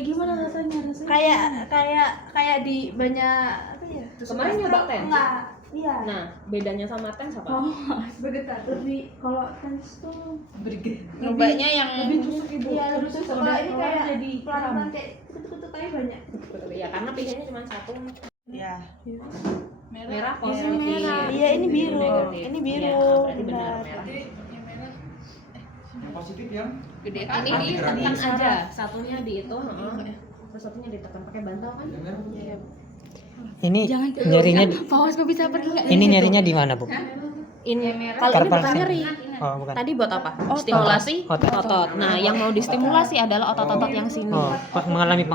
Gimana rasanya? Kayak di banyak apa ya? Kemarin nyoba TENS? Enggak. Iya. Nah, bedanya sama TENS apa? Bergetar. Lebih kalau TENS tuh Nyobanya yang lebih tusuk ibu. Iya, lebih tusuk. Kalau ini kayak jadi pelan-pelan kayak kutu-kutu tapi banyak. Ya karena pilihannya cuma satu. ya Merah Ini positif. merah. Iya, ini biru. Negatif. Ini biru. Ya, berarti benar merah. Yang positif yang gede Ini kan ditekan aja, satunya di itu, terus satunya ditekan pakai bantal kan? yang merah. Iya. Ini nyarinya Fawas kok bisa pergi nggak? ini nyarinya di mana, Bu? Ini kalau ini Karpal bukan sini. nyeri. Oh, bukan. Tadi buat apa? Stimulasi Otot. otot. Nah, yang mau distimulasi adalah otot-otot yang sini. Oh, mengalami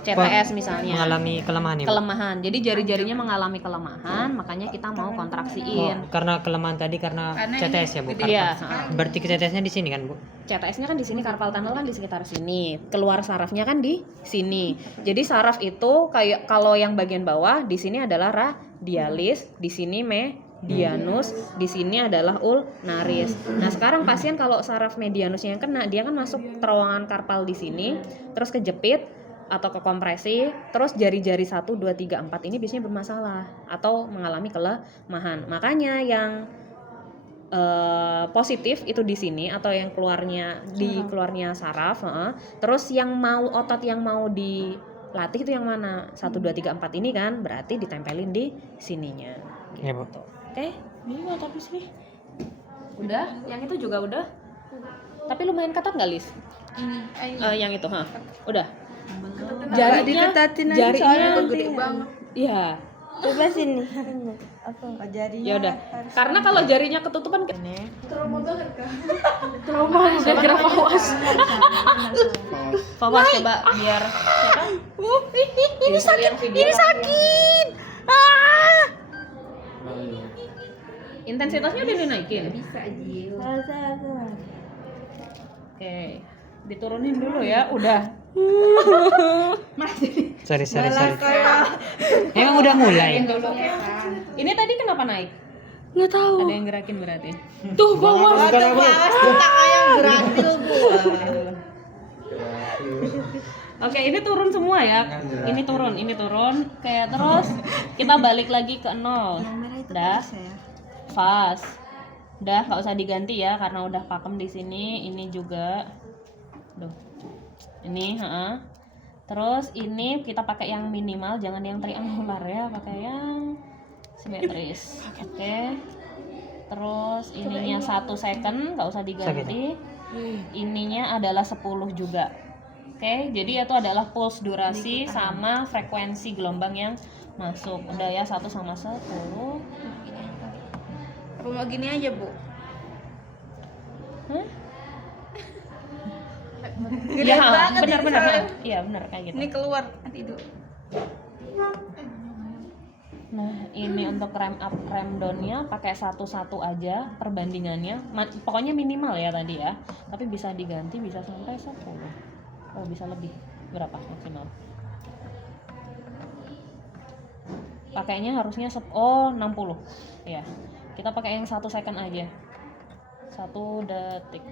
CTS misalnya. mengalami kelemahan ya, Bu? Kelemahan. Jadi jari-jarinya mengalami kelemahan, makanya kita mau kontraksiin. Karena kelemahan tadi karena CTS ya, Bu? Iya, Berarti ke CTS-nya di sini kan, Bu? CTS-nya kan di sini, carpal tunnel kan di sekitar sini. Keluar sarafnya kan di sini. Jadi saraf itu kayak kalau yang bagian bawah di sini adalah radialis, di sini medianus, di sini adalah ulnaris. Nah, sekarang pasien kalau saraf medianusnya yang kena, dia kan masuk terowongan karpal di sini, terus kejepit atau kekompresi, terus jari-jari 1 2 3 4 ini biasanya bermasalah atau mengalami kelemahan. Makanya yang positif itu di sini atau yang keluarnya saraf, terus yang mau otot yang mau dilatih itu yang mana? 1 2 3 4 ini kan berarti ditempelin di sininya. Gitu. Iya, Bu. Oke. Ini tapi sih. Udah, yang itu juga udah. Tapi lumayan ketat nggak, Lis? Yang itu, udah. Jarinya Gede banget. Iya. Coba sini. Apa? Jarinya. Ya udah. Karena kalau jarinya ketutupan Trauma banget kan? trauma udah kira Fawas. Fawas coba biar siapa? Ini sakit. Ini sakit. Intensitasnya udah dinaikin. bisa Jil. Oke. Diturunin dulu ya, udah. Sorry. Emang udah mulai. Ini tadi kenapa naik? Nggak tahu. Ada yang gerakin berarti. Tuh Fawas. Yang gratil gua. Oke, ini turun semua ya. Ini turun. Kayak terus kita balik lagi ke 0. Dah. Fast. Udah nggak usah diganti ya karena udah pakem di sini. Ini juga. Duh. Ini, Terus ini kita pakai yang minimal, jangan yang triangular ya, pakai yang simetris. Oke. Terus ininya 1 second, nggak usah diganti. Ininya adalah 10 juga. Oke, jadi itu adalah pulse durasi sama frekuensi gelombang yang masuk. Udah ya, 1 sama 10. Apa mau gini aja, Bu? Iya, benar. Iya, benar kayak gitu. Ini keluar nanti itu. Nah, ini untuk rem up, rem down-nya pakai 1-1 aja perbandingannya. Pokoknya minimal ya tadi ya. Tapi bisa diganti bisa sampai 10. Oh, bisa lebih. Berapa maksimal? Pakainya harusnya 60. Iya. Kita pakai yang 1 second aja. 1 detik.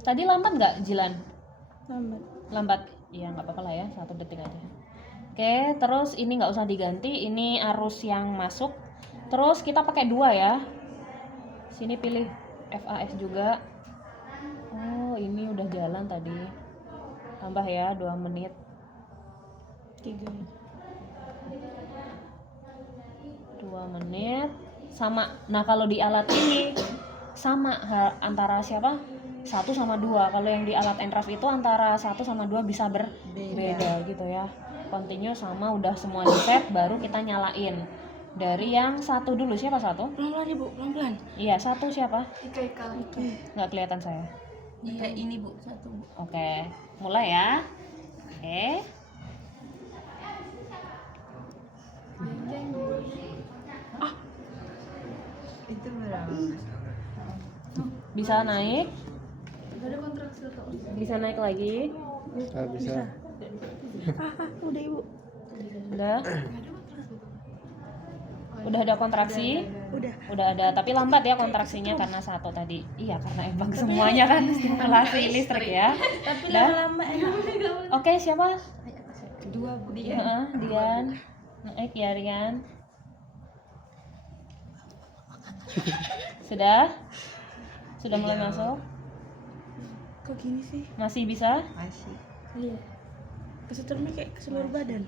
Tadi lambat nggak, Jilan? Lambat. Iya, nggak apa-apa lah ya, 1 detik aja. Oke, terus ini nggak usah diganti. Ini arus yang masuk. Terus kita pakai 2 ya. Sini pilih FAS juga. Oh, ini udah jalan tadi. Tambah ya 2 menit. 2 menit. Sama. Nah, kalau di alat ini sama antara siapa? 1 sama 2. Kalau yang di alat Enraf itu antara 1 sama 2 bisa berbeda gitu ya. Continue sama udah semua di set, baru kita nyalain. Dari yang 1 dulu, siapa 1? Pelan-pelan Ibu, pelan-pelan. Iya, 1 siapa? Ika. Nggak kelihatan saya. Iya, ini Bu, 1. Oke, mulai ya. Oke. Itu berapa? Bisa naik. Gak ada kontraksi atau? Bisa naik lagi. Bisa. Udah Ibu. Udah. Udah ada kontraksi? Udah. Udah ada, tapi lambat ya kontraksinya karena satu tadi. Iya, karena emang semuanya kan stimulasi listrik ya. Tapi Udah? lama-lama enak. Oke, siapa? Dua bu. Dian. Naik ya, Rian. Sudah? Sudah mulai masuk? Kok gini sih? Masih bisa? Masih. Iya. Kesetrumnya kayak ke seluruh badan.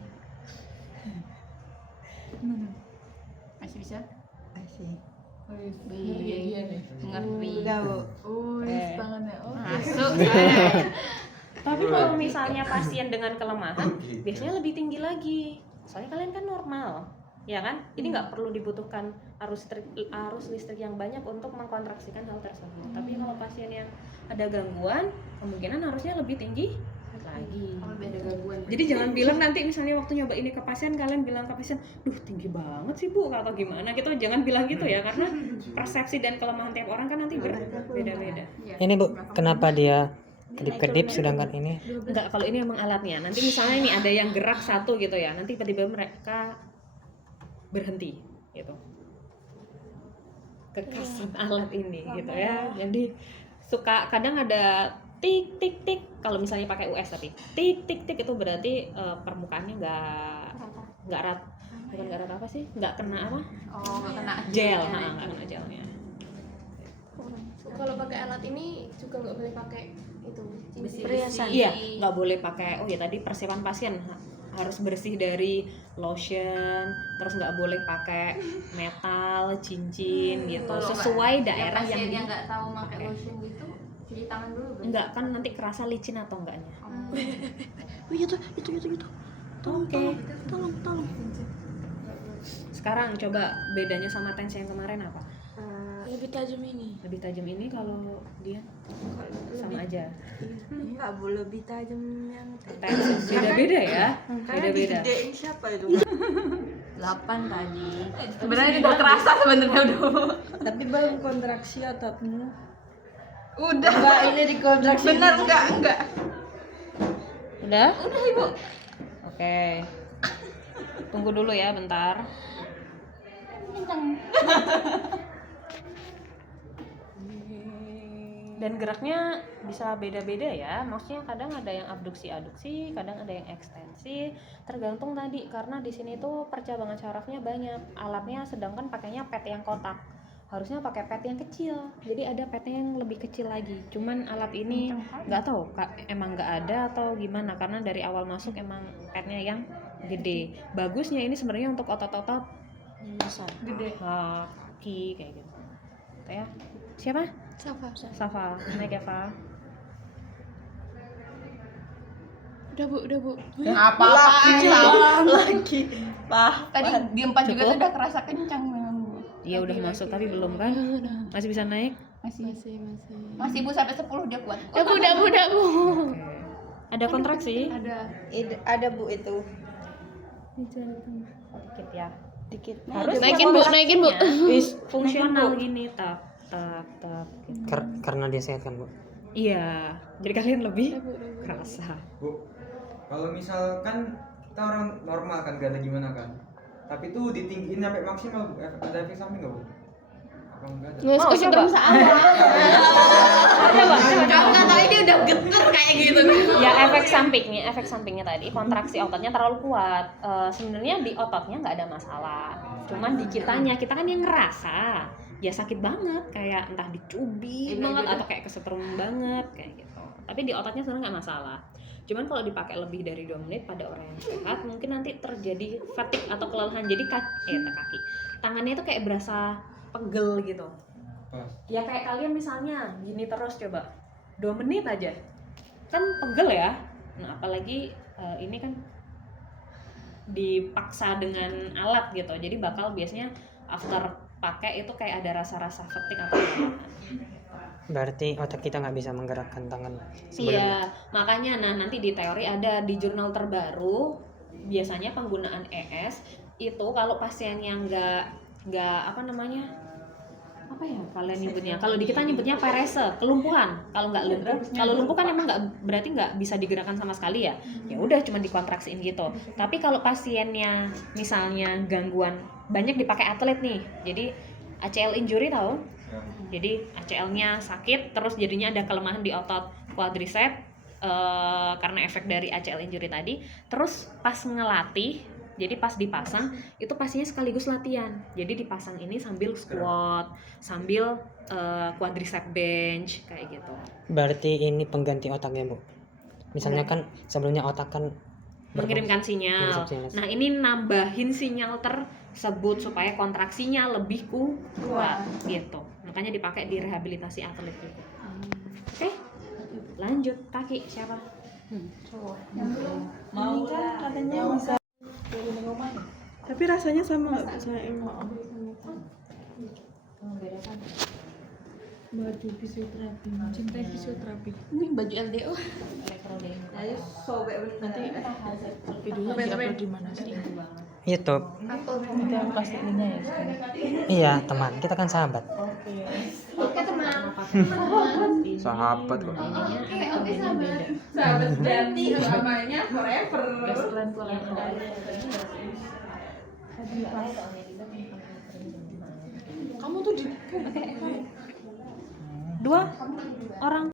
Masih bisa? Masih. Mengerti. Udah, Bu. Masuk. Tapi kalau misalnya pasien dengan kelemahan, biasanya lebih tinggi lagi. Soalnya kalian kan normal, ya kan? Ini nggak perlu dibutuhkan arus listrik yang banyak untuk mengkontraksikan hal tersebut. Tapi kalau pasien yang ada gangguan, kemungkinan harusnya lebih tinggi lagi. Jadi jangan bilang nanti misalnya waktu nyoba ini ke pasien, kalian bilang ke pasien, duh tinggi banget sih bu, atau gimana gitu. Jangan bilang gitu ya, karena persepsi dan kelemahan tiap orang kan nanti berbeda-beda. Ini Bu, kenapa dia kedip-kedip sedangkan ini? Enggak, kalau ini emang alatnya. Nanti misalnya ini ada yang gerak satu gitu ya, nanti tiba-tiba mereka berhenti gitu. Kekasan alat ini gitu ya. Jadi suka kadang ada tik tik tik kalau misalnya pakai US, tapi tik tik tik itu berarti permukaannya nggak rata. Bukan nggak rata apa sih? Nggak kena apa? Oh, nggak kena Gel, nggak kena gelnya. Kalau pakai alat ini juga nggak boleh pakai itu Besi-besi. perhiasan. Iya, nggak boleh pakai. Oh ya tadi persiapan pasien harus bersih dari lotion, terus nggak boleh pakai metal, cincin gitu. Kalau Sesuai nggak- daerah yang pasien yang nggak tahu pakai lotion gitu, cuci tangan dulu. berarti. enggak kan nanti kerasa licin atau enggaknya. Oh iya tuh, itu. Tolong, Oke. tolong. Sekarang coba bedanya sama TENS yang kemarin apa? Lebih tajam ini. Lebih tajam ini kalau dia sama aja. Enggak, Bu, lebih tajam yang TENS beda-beda ya. Beda-beda. digedein siapa itu? 8 tadi. Sebenarnya udah kerasa sebenarnya udah. Tapi belum kontraksi ototmu. Udah. Enggak, ini dikontraksi. Bener enggak? Udah? Udah, Ibu. Oke. Tunggu dulu ya bentar. Dan geraknya bisa beda-beda ya. Maksudnya kadang ada yang abduksi, kadang ada yang ekstensi. Tergantung tadi karena di sini tuh percabangan syarafnya banyak. Alatnya sedangkan pakainya pet yang kotak. Harusnya pakai pet yang kecil. Jadi ada petnya yang lebih kecil lagi. Cuman alat ini nggak tahu emang nggak ada atau gimana karena dari awal masuk emang petnya yang gede. Bagusnya ini sebenarnya untuk otot-otot besar, gede, kaki kayak gitu. Ya. Siapa? Safa. Naik ya, Fa. Udah bu. Apa-apaan salah. Lagi. Tadi di 4 juga Cukup? tuh udah kerasa kencang memang Bu. Iya udah masuk tapi belum kan? Masih bisa naik? Masih Bu sampai 10 dia kuat. Udah bu. Oke. Ada kontraksi? Ada, Bu, itu. Dikit ya. Dikit. Harus Naikin, Bu. Is fungsional gini tak gitu. Karena dia sehat kan Bu? Iya. Jadi kalian lebih kerasa. Bu, kalau misalkan kita orang normal kan gak ada gimana kan, tapi tuh ditinggiin sampai maksimal Bu, ada efek samping nggak Bu? Apa nggak ada? Nggak suka coba. Nggak tahu ini udah geter kayak gitu. Ya efek sampingnya tadi kontraksi ototnya terlalu kuat. Sebenarnya di ototnya nggak ada masalah. Cuman di kita kan yang ngerasa ya sakit banget kayak entah dicubit banget atau kayak kesetrum banget kayak gitu. Tapi di ototnya sebenarnya nggak masalah. Cuman kalau dipakai lebih dari 2 menit pada orang yang sehat mungkin nanti terjadi fatigue atau kelelahan. Jadi kaki tangannya itu kayak berasa pegel gitu. Pas. Ya kayak kalian misalnya gini terus coba 2 menit aja kan pegel ya. Nah apalagi ini kan dipaksa dengan alat gitu, jadi bakal biasanya after pakai itu kayak ada rasa-rasa fatigue atau kelelahan. Berarti otak kita nggak bisa menggerakkan tangan sebelumnya. Iya, makanya nanti di teori ada di jurnal terbaru biasanya penggunaan ES itu kalau pasien yang nggak apa ya kalian nyebutnya, kalau di kita nyebutnya parese, kelumpuhan. Kalau lumpuh kan emang nggak berarti nggak bisa digerakkan sama sekali ya udah cuma dikontraksiin gitu. Tapi kalau pasiennya misalnya gangguan banyak dipakai atlet nih. Jadi ACL injury tahu? Ya. Jadi ACL-nya sakit, terus jadinya ada kelemahan di otot quadricep karena efek dari ACL injury tadi. Terus pas ngelatih, jadi pas dipasang itu pastinya sekaligus latihan. Jadi dipasang ini sambil squat, sambil quadricep bench kayak gitu. Berarti ini pengganti otaknya, Bu. Misalnya kan sebelumnya otak kan Mengirimkan sinyal. Nah, ini nambahin sinyal tersebut supaya kontraksinya lebih kuat gitu. Makanya dipakai di rehabilitasi atlet juga. Oke. Lanjut kaki siapa? Ini kan katanya bisa. Tapi rasanya sama nggak sama yang baju fisioterapi, cintai fisioterapi. Ini baju LDO. Ayo sobek Nanti videonya diupload di mana sih? YouTube. Nanti aku kasih linknya ya sekarang. Iya, teman. Kita kan sahabat. Oke teman. Sahabat kok. Oke sahabat. sahabat sejati selamanya forever. Best friend forever. Kamu tuh di 2 orang.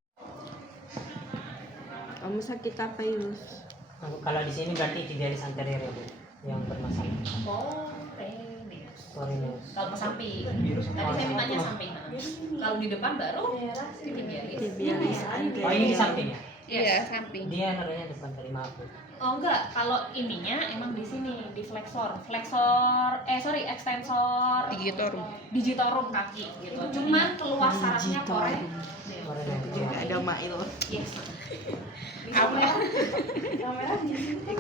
kamu sakit apa Yus? Kalau di sini berarti tibialis anterior ya, Bu, yang bermasalah. Korinus. Kalau ke samping. Tadi saya mintanya samping. Kalau di depan baru tibialis. Tibialis Oh, ini di samping ya? Iya, samping. Dia naruhnya depan tadi, maaf, Bu. Oh enggak, kalau ininya emang di sini di extensor digitorum kaki gitu. Cuman keluar sarafnya korek. Ada Mail. Yes.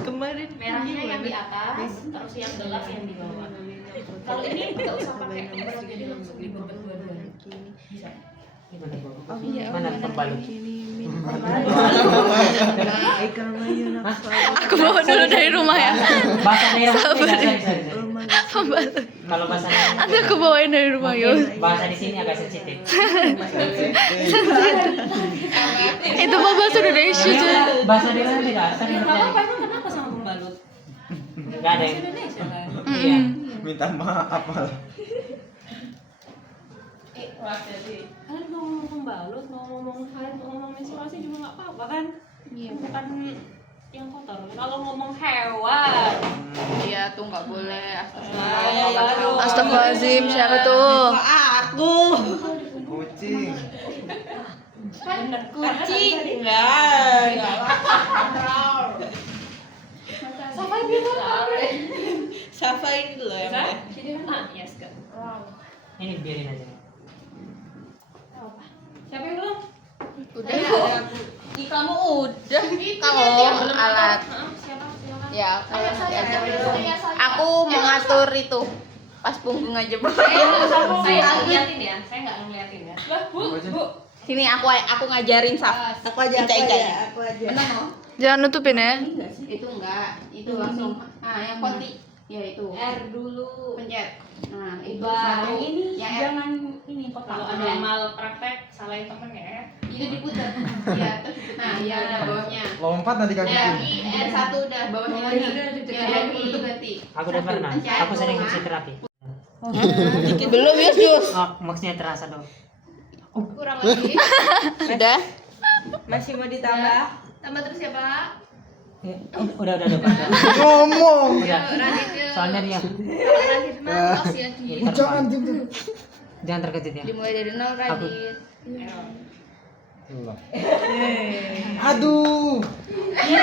Kemarin Merahnya yang di atas, terus yang gelap yang di bawah. Kalau ini nggak usah pakai ember, jadi langsung dibeber dua-duanya. Bisa. Gimana, Bu? Mana pembalut? Aku bawa dulu dari rumah ya. Bahasa daerah sorry. Kalau bahasa Nanti aku bawain dari rumah Yus. bahasa di sini agak sensitif. Itu mah bahasa Indonesia tuh. Bahasa daerah tidak kan Ya, terjadi. apa emang kenapa sama pembalut? Enggak ada yang Indonesia kan? iya. Minta maaf malah. Kalian mau ngomong pembalut, mau ngomong menstruasi juga nggak apa-apa kan? Iya. Bukan yang kotor. Kalau ngomong hewan, Iya tuh nggak boleh. Astagfirullahaladzim, siapa tuh? Kucing. bener kucing. Safain dulu ya. Yes, kan. Ini biarin aja. Siapa yang belum? Udah. Kamu udah. Kamu alat. Siapa? Silakan. Ya, kalau diajak. Aku mau ngatur itu. Pas punggung aja, Bu. Saya nggak ngeliatin ya. Saya nggak ngeliatin ya. Lah, Bu. Sini aku ngajarin Saf. Aku aja. Benar mau? Jangan nutupin ya. Itu enggak, itu langsung. Nah, yang konti. Ya itu. R dulu. Pencet. Nah, itu satu. Ini Ya, R. jangan ini kalau ada mal praktek salahin temen ya. Itu diputar. Iya, terus diputar. Nah, ya udah bawahnya. Lompat nanti kaki. Ya, R1 udah bawahnya lagi. Ya, lagi itu ganti. Aku udah pernah. Aku sering fisioterapi. Belum Yus. Oh, maksudnya terasa dong. Kurang lagi. Sudah. Masih mau ditambah? Tambah terus ya, Pak. Udah. Ngomong. Udah. Radit ya. Soalnya dia Kalau Radit mah tos ya di. jangan terkejut ya. Dimulai dari 0 Radit. Aduh. Iya,